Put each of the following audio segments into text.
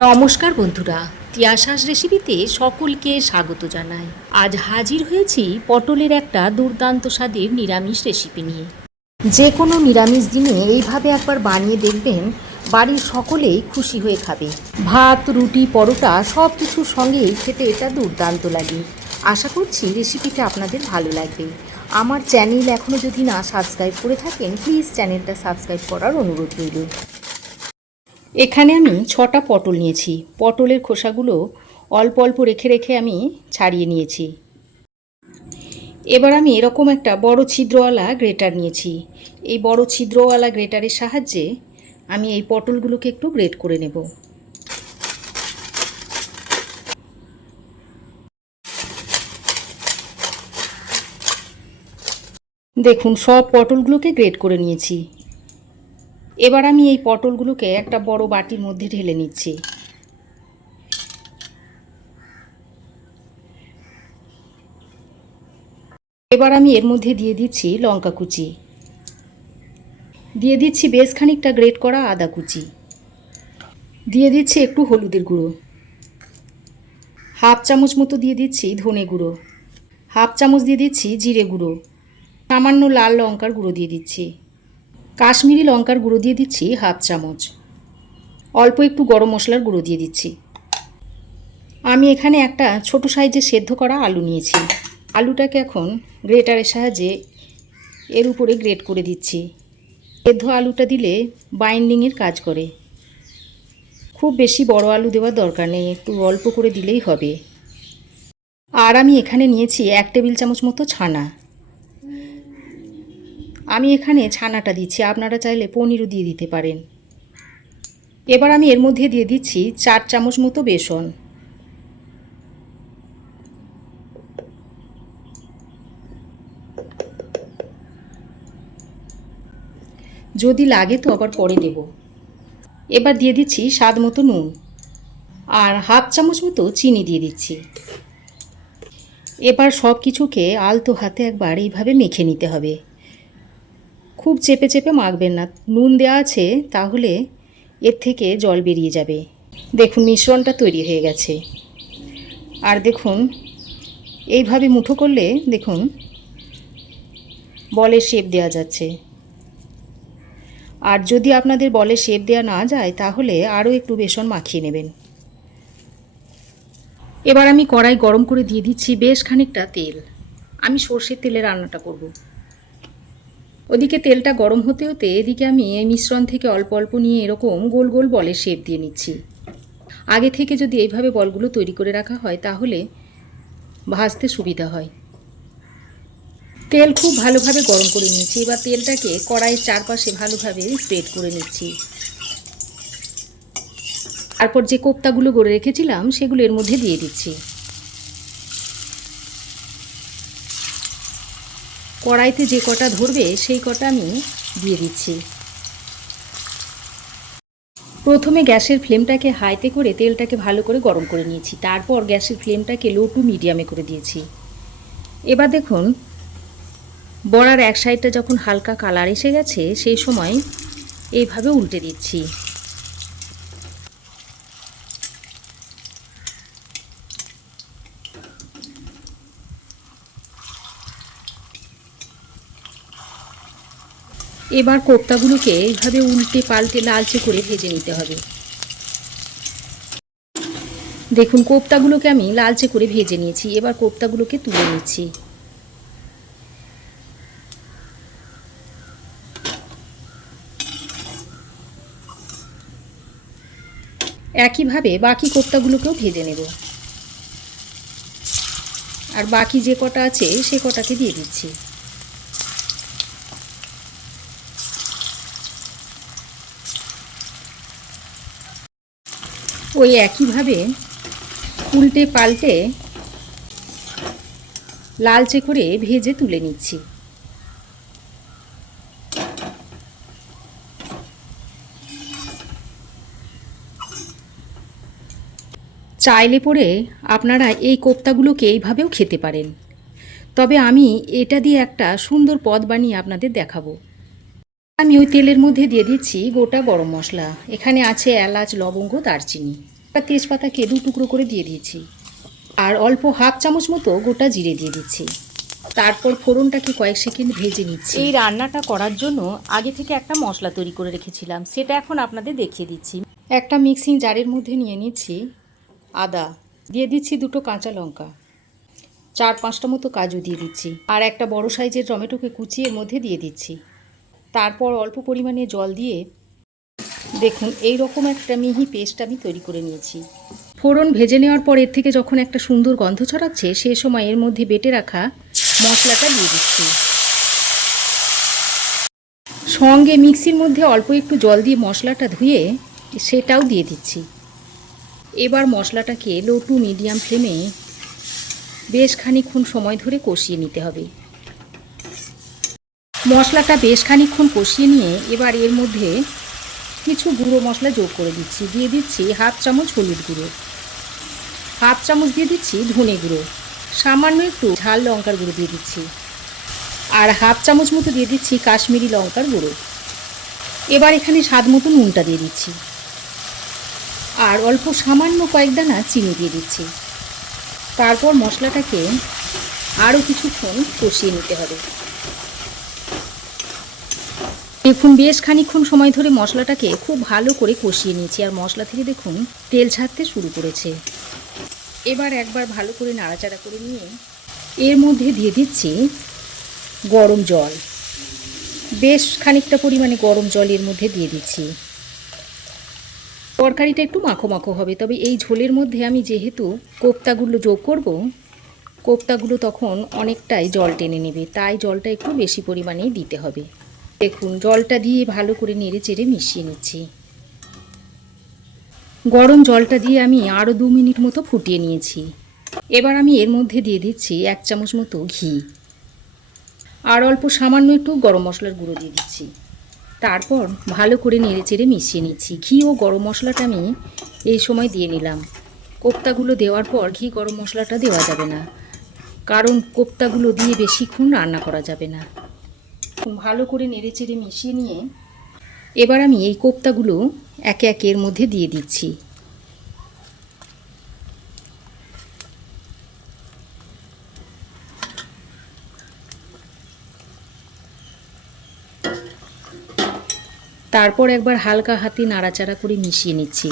নমস্কার বন্ধুরা, তিয়াসাস রেসিপিতে সকলকে স্বাগত জানাই। আজ হাজির হয়েছি পটলের একটা দুর্দান্ত স্বাদের নিরামিষ রেসিপি নিয়ে। যে কোনো নিরামিষ দিনে এইভাবে একবার বানিয়ে দেখবেন, বাড়ির সকলেই খুশি হয়ে খাবে। ভাত, রুটি, পরোটা সব কিছুর সঙ্গেই খেতে এটা দুর্দান্ত লাগে। আশা করছি রেসিপিটা আপনাদের ভালো লাগবে। আমার চ্যানেল এখনও যদি না সাবস্ক্রাইব করে থাকেন, প্লিজ চ্যানেলটা সাবস্ক্রাইব করার অনুরোধ রইল। এখানে আমি 6টা পটল নিয়েছি। পটলের খোসাগুলো অল্প অল্প রেখে রেখে আমি ছাড়িয়ে নিয়েছি। এবার আমি এরকম একটা বড় ছিদ্রওয়ালা গ্রেটার নিয়েছি। এই বড় ছিদ্রওয়ালা গ্রেটারের সাহায্যে আমি এই পটলগুলোকে একটু গ্রেট করে নেব। দেখুন, সব পটলগুলোকে গ্রেট করে নিয়েছি। এবার আমি এই পটলগুলোকে একটা বড় বাটির মধ্যে ঢেলে নিচ্ছি। এবার আমি এর মধ্যে দিয়ে দিচ্ছি লঙ্কা কুচি, দিয়ে দিচ্ছি বেশ খানিকটা গ্রেট করা আদা কুচি, দিয়ে দিচ্ছি একটু হলুদের গুঁড়ো, হাফ চামচ মতো দিয়ে দিচ্ছি ধনে গুঁড়ো, হাফ চামচ দিয়ে দিচ্ছি জিরে গুঁড়ো, সামান্য লাল লঙ্কার গুঁড়ো দিয়ে দিচ্ছি, কাশ্মীরি লঙ্কার গুঁড়ো দিয়ে দিচ্ছি হাফ চামচ, অল্প একটু গরম মশলার গুঁড়ো দিয়ে দিচ্ছি। আমি এখানে একটা ছোট সাইজের সেদ্ধ করা আলু নিয়েছি। আলুটাকে এখন গ্রেটারের সাহায্যে এর উপরে গ্রেট করে দিচ্ছি। সেদ্ধ আলুটা দিলে বাইন্ডিংয়ের কাজ করে। খুব বেশি বড় আলু দেওয়ার দরকার নেই, একটু অল্প করে দিলেই হবে। আর আমি এখানে নিয়েছি 1 টেবিল চামচ মতো ছানা। আমি এখানে ছানাটা দিচ্ছি, আপনারা চাইলে পনিরও দিয়ে দিতে পারেন। এবার আমি এর মধ্যে দিয়ে দিচ্ছি 4 চামচ মতো বেসন। যদি লাগে তো আবার পরে দেব। এবার দিয়ে দিচ্ছি স্বাদ মতো নুন আর হাফ চামচ মতো চিনি দিয়ে দিচ্ছি। এবার সব কিছুকে আলতো হাতে একবার এইভাবে মেখে নিতে হবে। খুব চেপে চেপে মাখবেন না, নুন দেওয়া আছে তাহলে এর থেকে জল বেরিয়ে যাবে। দেখুন মিশ্রণটা তৈরি হয়ে গেছে। আর দেখুন এইভাবে মুঠো করলে দেখুন বলের শেপ দেওয়া যাচ্ছে। আর যদি আপনাদের বলের শেপ দেওয়া না যায় তাহলে আরও একটু বেসন মাখিয়ে নেবেন। এবার আমি কড়াই গরম করে দিয়ে দিচ্ছি বেশ খানিকটা তেল। আমি সর্ষের তেলে রান্নাটা করব। ওদিকে তেলটা গরম হতে হতে এদিকে আমি এই মিশ্রণ থেকে অল্প অল্প নিয়ে এরকম গোল গোল বলের শেপ দিয়ে নিচ্ছি। আগে থেকে যদি এইভাবে বলগুলো তৈরি করে রাখা হয় তাহলে ভাজতে সুবিধা হয়। তেল খুব ভালোভাবে গরম করে নিচ্ছি। এবার তেলটাকে কড়াইয়ের চারপাশে ভালোভাবে স্প্রেড করে নিচ্ছি। তারপর যে কোপ্তাগুলো গড়ে রেখেছিলাম সেগুলো এর মধ্যে দিয়ে দিচ্ছি। কড়াইতে যে কটা ধরবে সেই কটা আমি দিয়ে দিচ্ছি। প্রথমে গ্যাসের ফ্লেমটাকে হাইতে করে তেলটাকে ভালো করে গরম করে নিয়েছি। তারপর গ্যাসের ফ্লেমটাকে লো টু মিডিয়ামে করে দিয়েছি। এবার দেখুন বড়ার এক সাইডটা যখন হালকা কালার এসে গেছে সেই সময় এইভাবে উল্টে দিচ্ছি। এবার কোপ্তাগুলোকে এইভাবে উল্টে পাল্টে লালচে করে ভেজে নিতে হবে। দেখুন কোপ্তাগুলোকে আমি লালচে করে ভেজে নিয়েছি। এবার কোপ্তাগুলোকে তুলে নিচ্ছি। একইভাবে বাকি কোপ্তাগুলোকেও ভেজে নেব। আর বাকি যে কটা আছে সে কটাকে দিয়ে দিচ্ছি। ওই একইভাবে উল্টে পাল্টে লালচে করে ভেজে তুলে নিচ্ছি। চাইলে পরে আপনারা এই কোপ্তাগুলোকে এইভাবেও খেতে পারেন, তবে আমি এটা দিয়ে একটা সুন্দর পদ বানিয়ে আপনাদের দেখাবো। আমি ওই তেলের মধ্যে দিয়ে দিচ্ছি গোটা গরম মশলা। এখানে আছে এলাচ, লবঙ্গ, দারচিনি। তেজপাতাকে 2 টুকরো করে দিয়ে দিয়েছি, আর অল্প হাফ চামচ মতো গোটা জিরে দিয়ে দিচ্ছি। তারপর ফোড়নটাকে কয়েক সেকেন্ড ভেজে নিচ্ছি। এই রান্নাটা করার জন্য আগে থেকে একটা মশলা তৈরি করে রেখেছিলাম, সেটা এখন আপনাদের দেখিয়ে দিচ্ছি। একটা মিক্সিং জারের মধ্যে নিয়ে নিচ্ছি আদা, দিয়ে দিচ্ছি 2টো কাঁচা লঙ্কা, 4-5টা মতো কাজু দিয়ে দিচ্ছি, আর একটা বড় সাইজের টমেটোকে কুচিয়ে এর মধ্যে দিয়ে দিচ্ছি। তারপর অল্প পরিমাণে জল দিয়ে দেখুন এই রকম একটা মিহি পেস্ট আমি তৈরি করে নিয়েছি। ফোড়ন ভেজে নেওয়ার পর এর থেকে যখন একটা সুন্দর গন্ধ ছড়াচ্ছে, সে সময় এর মধ্যে বেটে রাখা মশলাটা দিয়ে দিচ্ছি। সঙ্গে মিক্সির মধ্যে অল্প একটু জল দিয়ে মশলাটা ধুয়ে সেটাও দিয়ে দিচ্ছি। এবার মশলাটাকে লো টু মিডিয়াম ফ্লেমে বেশ খানিকক্ষণ সময় ধরে কষিয়ে নিতে হবে। মশলাটা বেশ খানিকক্ষণ কষিয়ে নিয়ে এবার এর মধ্যে কিছু গুঁড়ো মশলা যোগ করে দিচ্ছি। দিয়ে দিচ্ছি হাফ চামচ হলুদ গুঁড়ো, হাফ চামচ দিয়ে দিচ্ছি ধনে গুঁড়ো, সামান্য একটু ঝাল লঙ্কার গুঁড়ো দিয়ে দিচ্ছি, আর হাফ চামচ মতো দিয়ে দিচ্ছি কাশ্মীরি লঙ্কার গুঁড়ো। এবার এখানে স্বাদ মতো নুনটা দিয়ে দিচ্ছি, আর অল্প সামান্য কয়েক দানা চিনি দিয়ে দিচ্ছি। তারপর মশলাটাকে আরও কিছুক্ষণ কষিয়ে নিতে হবে। দেখুন বেশ খানিকক্ষণ সময় ধরে মশলাটাকে খুব ভালো করে কষিয়ে নিয়েছি, আর মশলা থেকে দেখুন তেল ছাড়তে শুরু করেছে। এবার একবার ভালো করে নাড়াচাড়া করে নিয়ে এর মধ্যে দিয়ে দিচ্ছি গরম জল, বেশ খানিকটা পরিমাণে গরম জল এর মধ্যে দিয়ে দিচ্ছি। তরকারিটা একটু মাখো মাখো হবে, তবে এই ঝোলের মধ্যে আমি যেহেতু কোপ্তাগুলো যোগ করব, কোপ্তাগুলো তখন অনেকটাই জল টেনে নেবে, তাই জলটা একটু বেশি পরিমাণেই দিতে হবে। দেখুন জলটা দিয়ে ভালো করে নেড়ে চেড়ে মিশিয়ে নিচ্ছি। গরম জলটা দিয়ে আমি আরও 2 মিনিট মতো ফুটিয়ে নিয়েছি। এবার আমি এর মধ্যে দিয়ে দিচ্ছি 1 চামচ মতো ঘি, আর অল্প সামান্য একটু গরম মশলার গুঁড়ো দিয়ে দিচ্ছি। তারপর ভালো করে নেড়ে চেড়ে মিশিয়ে নিচ্ছি। ঘি ও গরম মশলাটা আমি এই সময় দিয়ে নিলাম। কোপ্তাগুলো দেওয়ার পর ঘি গরম মশলাটা দেওয়া যাবে না, কারণ কোপ্তাগুলো দিয়ে বেশিক্ষণ রান্না করা যাবে না। ভালো করে নেড়ে চেড়ে মিশিয়ে নিয়ে এবার আমি এই কোপ্তাগুলো একে একে এর মধ্যে দিয়ে দিচ্ছি। তারপর একবার হালকা হাতে নাড়াচাড়া করে মিশিয়ে নিচ্ছি।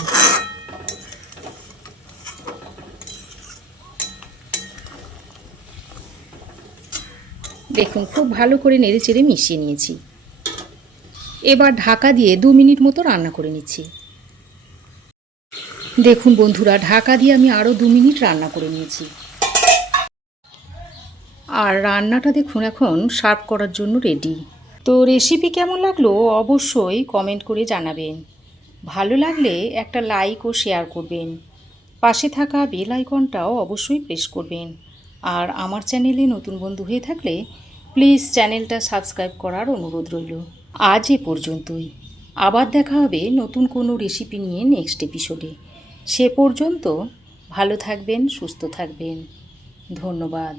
দেখুন খুব ভালো করে নেড়ে চেড়ে মিশিয়ে নিয়েছি। এবার ঢাকা দিয়ে 2 মিনিট মতো রান্না করে নিচ্ছি। দেখুন বন্ধুরা, ঢাকা দিয়ে আমি আরও 2 মিনিট রান্না করে নিয়েছি, আর রান্নাটা দেখুন এখন সার্ভ করার জন্য রেডি। তো রেসিপি কেমন লাগলো অবশ্যই কমেন্ট করে জানাবেন। ভালো লাগলে একটা লাইক ও শেয়ার করবেন। পাশে থাকা বেল আইকনটাও অবশ্যই প্রেস করবেন। আর আমার চ্যানেলে নতুন বন্ধু হয়ে থাকলে প্লিজ চ্যানেলটা সাবস্ক্রাইব করার অনুরোধ রইল। আজ এ পর্যন্তই। আবার দেখা হবে নতুন কোনো রেসিপি নিয়ে নেক্সট এপিসোডে। সে পর্যন্ত ভালো থাকবেন, সুস্থ থাকবেন। ধন্যবাদ।